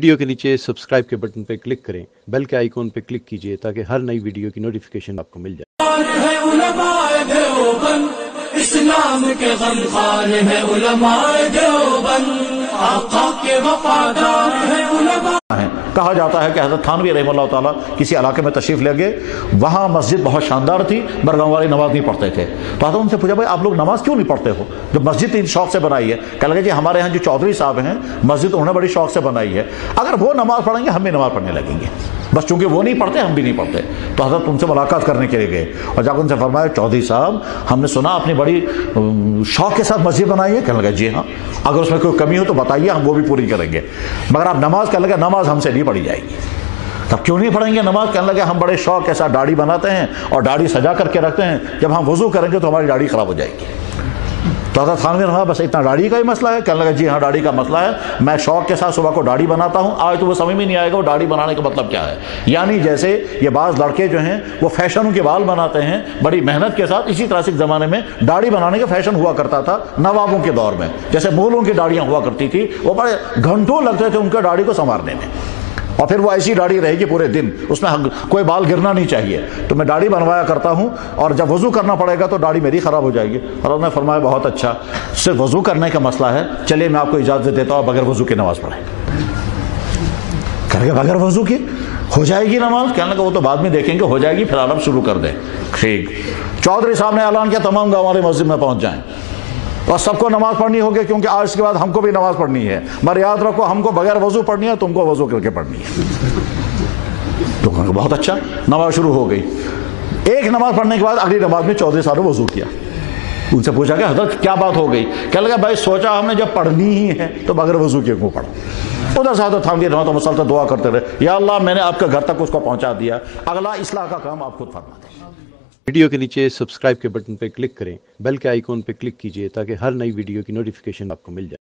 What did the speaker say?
Video के नीचे subscribe के बटन पर क्लिक करें, बेल के आइकॉन पर क्लिक कीजिए ताकि हर नई वीडियो की नोटिफिकेशन आपको मिल जाए। इस्लाम के गमखार है उलमाए देवबंद, आका के वफादार है उलमा। कहा जाता है कि हज़रत थानवी रहमतुल्लाह ताला किसी इलाके में तशरीफ़ ले गए, वहाँ मस्जिद बहुत शानदार थी मगर गाँव वाले नमाज नहीं पढ़ते थे। तो हज़रत उनसे पूछा, भाई आप लोग नमाज क्यों नहीं पढ़ते हो जब मस्जिद इन शौक़ से बनाई है? कह लगे जी हमारे यहाँ जो चौधरी साहब हैं मस्जिद उन्होंने बड़ी शौक़ से बनाई है, अगर वो नमाज़ पढ़ेंगे हम भी नमाज़ पढ़ने लगेंगे, बस चूँकि वो नहीं पढ़ते हम भी नहीं पढ़ते। तो हज़रत उनसे मुलाकात करने के लिए गए और जाकर उनसे फरमाया, चौधरी साहब हमने सुना आपने बड़ी शौक़ के साथ मस्जिद बनाई है। कहने लगा जी हाँ, अगर उसमें कोई कमी हो तो बताइए, हम वो भी पूरी करेंगे, मगर आप नमाज, कहने लगा नमाज हमसे नहीं पढ़ी जाएगी। तब क्यों नहीं पढ़ेंगे नमाज? कहने लगे हम बड़े शौक़ के साथ दाढ़ी बनाते हैं और दाढ़ी सजा करके रखते हैं, जब हम वज़ू करेंगे तो हमारी दाढ़ी ख़राब हो जाएगी। तो हज़रत थानवी रहा बस इतना दाढ़ी का ही मसला है? कहने लगा जी हाँ दाढ़ी का मसला है, मैं शौक़ के साथ सुबह को दाढ़ी बनाता हूँ, आज तो वो समझ में नहीं आएगा वो दाढ़ी बनाने का मतलब क्या है। यानी जैसे ये बाज़ लड़के जो हैं वो फैशनों के बाल बनाते हैं बड़ी मेहनत के साथ, इसी तरह से ज़माने में दाढ़ी बनाने का फैशन हुआ करता था नवाबों के दौर में। जैसे मुगलों की दाढ़ियाँ हुआ करती थी, वो बड़े घंटों लगते थे उनका दाढ़ी को संवारने में, और फिर वो ऐसी दाढ़ी रहेगी पूरे दिन, उसमें कोई बाल गिरना नहीं चाहिए। तो मैं दाढ़ी बनवाया करता हूँ और जब वज़ू करना पड़ेगा तो दाढ़ी मेरी ख़राब हो जाएगी। और उन्होंने फरमाया बहुत अच्छा, सिर्फ वज़ू करने का मसला है, चलिए मैं आपको इजाज़त देता हूँ बगैर वज़ू की नमाज़ पढ़ें। करेंगे बगैर वज़ू की हो जाएगी नमाज? कहने लगा वो तो बाद में देखेंगे, हो जाएगी फिर आराम शुरू कर दें। ठीक, चौधरी साहब ने ऐलान किया तमाम गाँव वाले मस्जिद में पहुँच जाएँ और सबको नमाज पढ़नी होगी, क्योंकि आज के बाद हमको भी नमाज पढ़नी है, मगर याद रखो हमको बगैर वजू पढ़नी है, तुमको वजू करके पढ़नी है। तो बहुत अच्छा, नमाज शुरू हो गई। एक नमाज पढ़ने के बाद अगली नमाज में चौधरी साहब ने वजू किया। उनसे पूछा कि हज़रत क्या बात हो गई? कहने लगा भाई सोचा हमने जब पढ़नी ही है तो बगैर वजू के क्यों पढ़ो। उधर से हज़रत थानवी रहा तो मुसलसल दुआ करते रहे, या अल्लाह मैंने आपके घर तक उसको पहुंचा दिया, अगला इस्लाह का काम आप खुद फरमा दें। वीडियो के नीचे सब्सक्राइब के बटन पर क्लिक करें, बेल के आइकॉन पर क्लिक कीजिए ताकि हर नई वीडियो की नोटिफिकेशन आपको मिल जाए।